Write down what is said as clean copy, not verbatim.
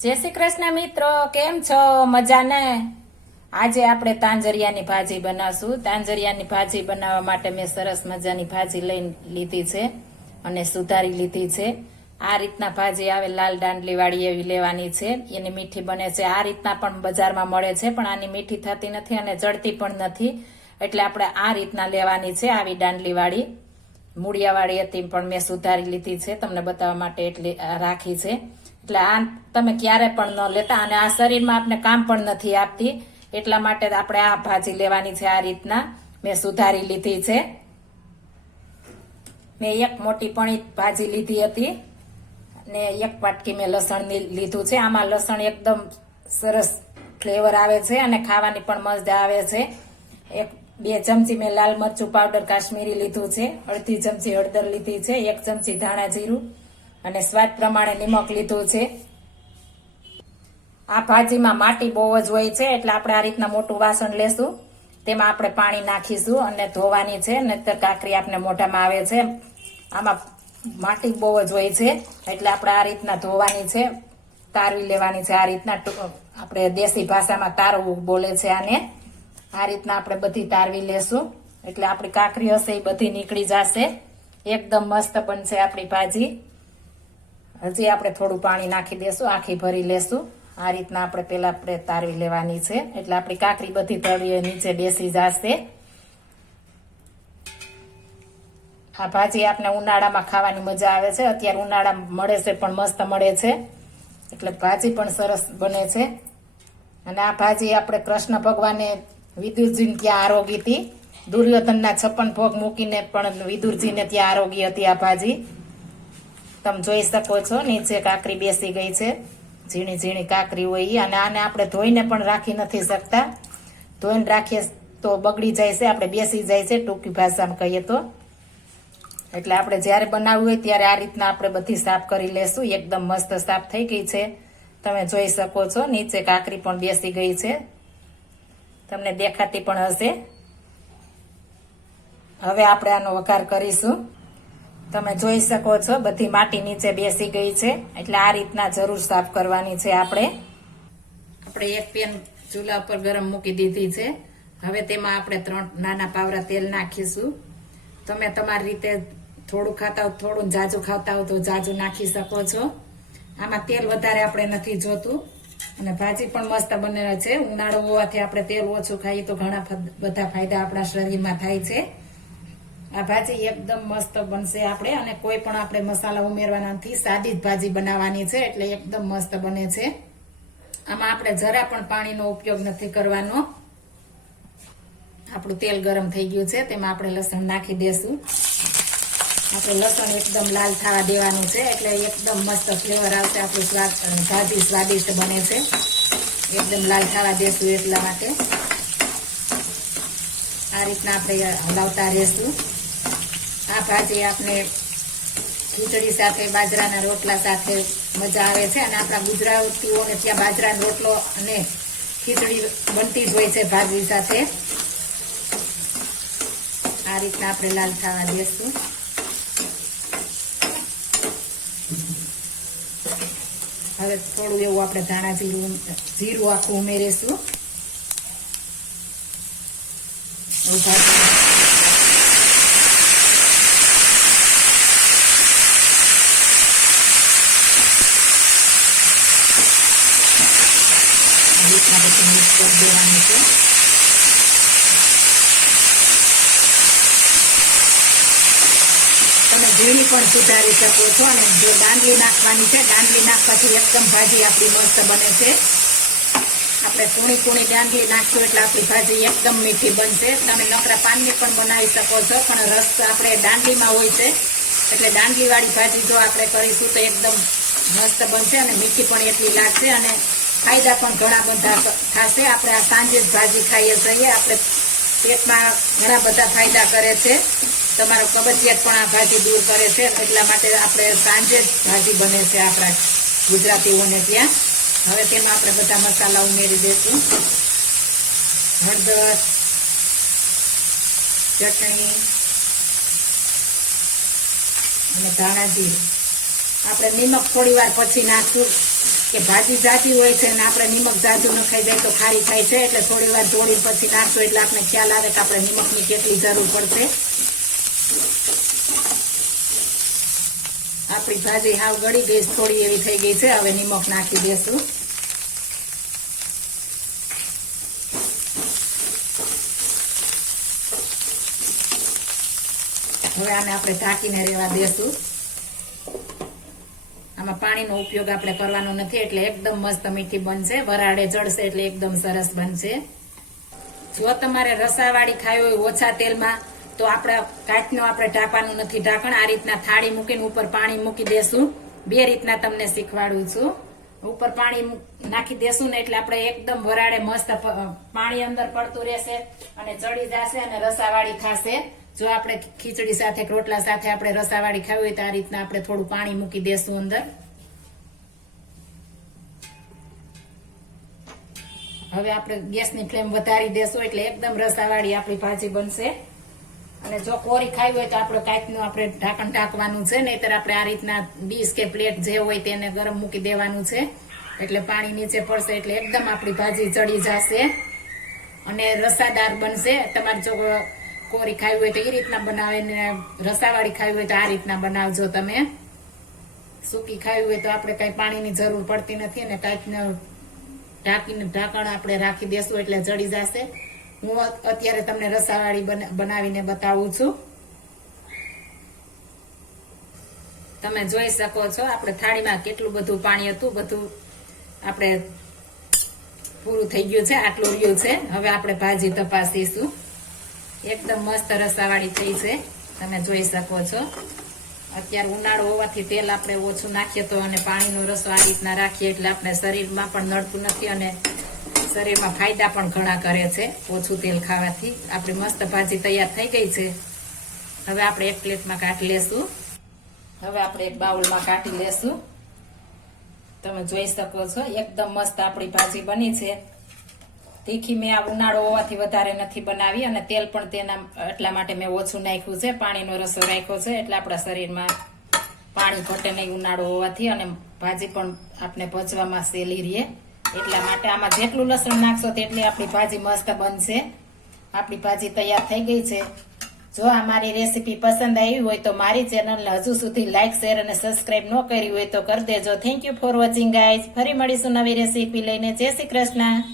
जय श्री कृष्ण मित्रों, केम छो? मजा ने? આજે આપણે તાંજરિયાની ભાજી બનાવશું। તાંજરિયાની ભાજી બનાવવા માટે મેં સરસ મજાની ભાજી લઈ લીધી છે અને સુધારી લીધી છે। આ રીતના ભાજી આવે લાલ દાંડલી વાળી એવી લેવાની છે। એની મીઠી બને છે। આ રીતના પણ બજારમાં મળે છે, પણ આની મીઠી થતી નથી અને જળતી પણ નથી, એટલે આપણે આ રીતના લેવાની છે। આવી દાંડલી વાળી મૂળિયા વાળી હતી, પણ મેં સુધારી લીધી છે તમને બતાવવા માટે, એટલે રાખી છે। એટલે આ તમે ક્યારે પણ ન લેતા, અને આ શરીરમાં આપણે કામ પણ નથી આપતી, એટલા માટે આપણે આ ભાજી લેવાની છે। આ રીતના મેં સુધારી લીધી છે। મેં એક મોટી પણી ભાજી લીધી હતી ને એક વાટકી મેં લસણ લીધું છે। આમાં લસણ એકદમ સરસ ફ્લેવર આવે છે અને ખાવાની પણ મજા આવે છે। 2 ચમચી મેં લાલ મરચું પાવડર કાશ્મીરી લીધું છે, અડધી ચમચી હળદર લીધી છે, 1 ચમચી ધાણા જીરું અને સ્વાદ પ્રમાણે નિમક લીધું છે। આ ભાજીમાં માટી બહુ જ હોય છે, એટલે આપણે આ રીતના મોટું વાસણ લેશું, તેમાં આપણે પાણી નાખીશું અને ધોવાની છે, નહીંતર કાકરી આપણે મોઢામાં આવે છે। આમાં માટી બહુ જ હોય છે, એટલે આપણે આ રીતના ધોવાની છે, તારવી લેવાની છે। આ રીતના આપણે દેશી ભાષામાં તારવું બોલે છે આને। આ રીતના આપણે બધી તારવી લેશું, એટલે આપણી કાકરી હશે એ બધી નીકળી જશે। એકદમ મસ્ત બનશે આપણી ભાજી। હજી આપણે થોડું પાણી નાખી દેશું, આખી ભરી લેશું। આ રીતના આપણે પેલા તારવી લેવાની છે, એટલે આપણી કાકરી બધી તળીએ નીચે બેસી જશે। આ ભાજી આપણે ઉનાળામાં ખાવાની મજા આવે છે। અત્યારે ઉનાળા મળે છે પણ મસ્ત મળે છે, એટલે ભાજી પણ સરસ બને છે। અને આ ભાજી આપણે કૃષ્ણ ભગવાને વિદુરજીને ત્યાં આરોગી હતી। દુર્યોધનના 56 ભોગ મૂકીને પણ વિદુરજીને ત્યાં આરોગી હતી આ ભાજી। તમે જોઈ શકો છો નીચે કાકરી બેસી ગઈ છે, ઝીણી ઝીણી કાકરી હોય, અને આને આપણે ધોઈને પણ રાખી નથી શકતા। ધોઈને રાખીએ તો બગડી જાય છે, આપણે બેસી જાય છે ટૂંકી ભાષામાં કહીએ તો। એટલે આપણે જ્યારે બનાવવું હોય ત્યારે આ રીતના આપણે બધી સાફ કરી લેશું। એકદમ મસ્ત સાફ થઈ ગઈ છે, તમે જોઈ શકો છો નીચે કાકરી પણ બેસી ગઈ છે, તમને દેખાતી પણ હશે। હવે આપણે આનો વઘાર કરીશું। તમે જોઈ શકો છો બધી માટી નીચે બેસી ગઈ છે, એટલે આ રીતના જરૂર સાફ કરવાની છે। આપણે એક પેન ચૂલા ઉપર ગરમ મૂકી દીધી છે। હવે તેમાં આપણે 3 નાના પાવરા તેલ નાખીશું। તમે તમારી રીતે થોડું ખાતા હો, થોડું જાજુ ખાતા હો તો જાજુ નાખી શકો છો। આમાં તેલ વધારે આપણે નથી જોતું, અને ભાજી પણ મસ્ત બને છે। ઉનાળો હોવાથી આપણે તેલ ઓછું ખાઈએ તો ઘણા બધા ફાયદા આપણા શરીરમાં થાય છે। આ ભાજી એકદમ મસ્ત બનશે આપણે, અને કોઈ પણ આપણે મસાલા ઉમેરવાના નથી, સાદી જ ભાજી બનાવવાની છે, એટલે એકદમ મસ્ત બને છે। આમાં આપણે જરા પણ પાણીનો ઉપયોગ નથી કરવાનો। આપણું તેલ ગરમ થઈ ગયું છે, તેમાં આપણે લસણ નાખી દેશું। આપણે લસણ એકદમ લાલ થવા દેવાનું છે, એટલે એકદમ મસ્ત ફ્લેવર આવશે, આપણું ભાજી સ્વાદિષ્ટ બને છે। એકદમ લાલ થવા દેશું એટલા માટે આ રીતના આપણે હલાવતા રહેશું। આ ભાજી આપણે ખીચડી સાથે, બાજરાના રોટલા સાથે મજા આવે છે, અને આપણા ગુજરાતીઓને ત્યાં બાજરાનો રોટલો અને ખીચડી બનતી જ હોય છે ભાજી સાથે। આ રીતના આપણે લાલ થવા દેશું। હવે થોડું એવું આપણે ધાણા જીરું આખું ઉમેરીશું। મિક્સ કરી દેવાનું છે। તમે ઝીણી પણ સુધારી શકો છો, અને જો દાંડલી નાખવાની છે, દાંડલી નાખવાથી એકદમ ભાજી આપણી મસ્ત બને છે। આપણે કૂણી દાંડલી નાખ્યું એટલે આપણી ભાજી એકદમ મીઠી બનશે। તમે નકરા પાનની પણ બનાવી શકો છો, પણ રસ આપણે દાંડલીમાં હોય છે, એટલે દાંડલી વાળી ભાજી જો આપણે કરીશું તો એકદમ મસ્ત બનશે, અને મીઠી પણ એટલી લાગશે, અને ફાયદા પણ ઘણા બધા થશે। આપણે આ સાંજે જ ભાજી ખાઈએ છીએ, આપણે પેટમાં ઘણા બધા ફાયદા કરે છે। તમારો કબજિયાત પણ આ ભાજી દૂર કરે છે, એટલા માટે આપણે સાંજે જ ભાજી બને છે આપણા ગુજરાતીઓને ત્યાં। હવે તેમાં આપણે બધા મસાલા ઉમેરી દઈશું। હળદર, ચટણી અને ધાણા જીરું। આપણે નિમક થોડી વાર પછી નાખશું, કે ભાજી જાજી હોય છે અને આપણે નિમક જાજુ નખાઈ જાય તો ખારી થાય છે, એટલે થોડી વાર જોડી પછી નાખશો એટલે આપણે ખ્યાલ આવે કે આપણે નિમકની કેટલી જરૂર પડશે. આપણી ભાજી હાવ ગળી ગઈ, થોડી એવી થઈ ગઈ છે. હવે નિમક નાખી દેશું. હવે આને આપણે ઢાંકીને રહેવા દેશું. આમાં પાણીનો ઉપયોગ આપણે કરવાનો નથી, એટલે એકદમ મસ્ત મીઠી બનશે. વરાળે ચડશે એટલે એકદમ સરસ બનશે. જો તમારે રસાવાળી ખાવી હોય ઓછા તેલમાં તો આપણે કાચનો આપણે ઢાંકવાનું નથી ઢાંકણ. આ રીતના થાળી મૂકીને ઉપર પાણી મૂકી દેશું. બે રીતના તમને શીખવાડું છું. ઉપર પાણી નાખી દેશું ને એટલે આપણે એકદમ વરાળે મસ્ત પાણી અંદર પડતું રહેશે અને ચડી જશે અને રસાવાળી થશે. જો આપણે ખીચડી સાથે રોટલા સાથે આપણે રસાવાળી ખાવી હોય તો આ રીતના આપણે થોડું પાણી મૂકી દેશું અંદર. હવે આપણે ગેસની ફ્લેમ વધારી દેશું એટલે એકદમ રસાવાળી આપણી ભાજી બનશે. અને જો કોરી ખાવી હોય તો આપણે કાચનું આપણે ઢાંકણ ઢાંકવાનું છે, નહીતર આપણે આ રીતના ડીશ કે પ્લેટ જે હોય તેને ગરમ મૂકી દેવાનું છે, એટલે પાણી નીચે પડશે એટલે એકદમ આપણી ભાજી ચડી જશે અને રસાદાર બનશે. તમારે જો કોરી ખાવી હોય તો એ રીતના બનાવે ને રસાવાળી ખાવી હોય તો આ રીતના બનાવજો તમે. સૂકી ખાવી હોય તો આપણે કઈ પાણીની જરૂર પડતી નથી અને કાચને ઢાંકીને ઢાંકણ આપણે રાખી દેશું એટલે ચડી જશે. હું અત્યારે તમને રસાવાળી બનાવીને બતાવું છું. તમે જોઈ શકો છો આપણે થાળીમાં કેટલું બધું પાણી હતું, બધું આપણે પૂરું થઈ ગયું છે. આટલું રહ્યું છે. હવે આપણે ભાજી તપાસીશું. એકદમ મસ્ત રસાવાળી થઈ છે, તમે જોઈ શકો છો. અત્યારે ઉનાળો હોવાથી તેલ આપણે ઓછું નાખીએ તો અને પાણીનો રસો આ રીતના રાખીએ એટલે આપણે શરીરમાં પણ નડતું નથી અને શરીરમાં ફાયદા પણ ઘણા કરે છે ઓછું તેલ ખાવાથી. આપણી મસ્ત ભાજી તૈયાર થઈ ગઈ છે. હવે આપણે એક પ્લેટમાં કાઢી લેશું. હવે આપણે એક બાઉલમાં કાઢી લેશું. તમે જોઈ શકો છો એકદમ મસ્ત આપણી ભાજી બની છે. તીખી મેં આ ઉનાળો હોવાથી વધારે નથી બનાવી અને તેલ પણ તેના એટલા માટે મેં ઓછું નાખ્યું છે. પાણીનો રસો રાખ્યો છે એટલે આપણા શરીરમાં પાણી ઘટે નહીં ઉનાળો હોવાથી અને ભાજી પણ આપણે પચવામાં સહેલી રહે. એટલા માટે આમાં જેટલું લસણ નાખશો તેટલી આપણી ભાજી મસ્ત બનશે. આપણી ભાજી તૈયાર થઈ ગઈ છે. જો આ મારી રેસીપી પસંદ આવી હોય તો મારી ચેનલને હજુ સુધી લાઇક શેર અને સબસ્ક્રાઇબ ન કરી હોય તો કરી દેજો. Thank you for watching guys. ફરી મળીશું નવી રેસીપી લઈને. જય શ્રી કૃષ્ણ.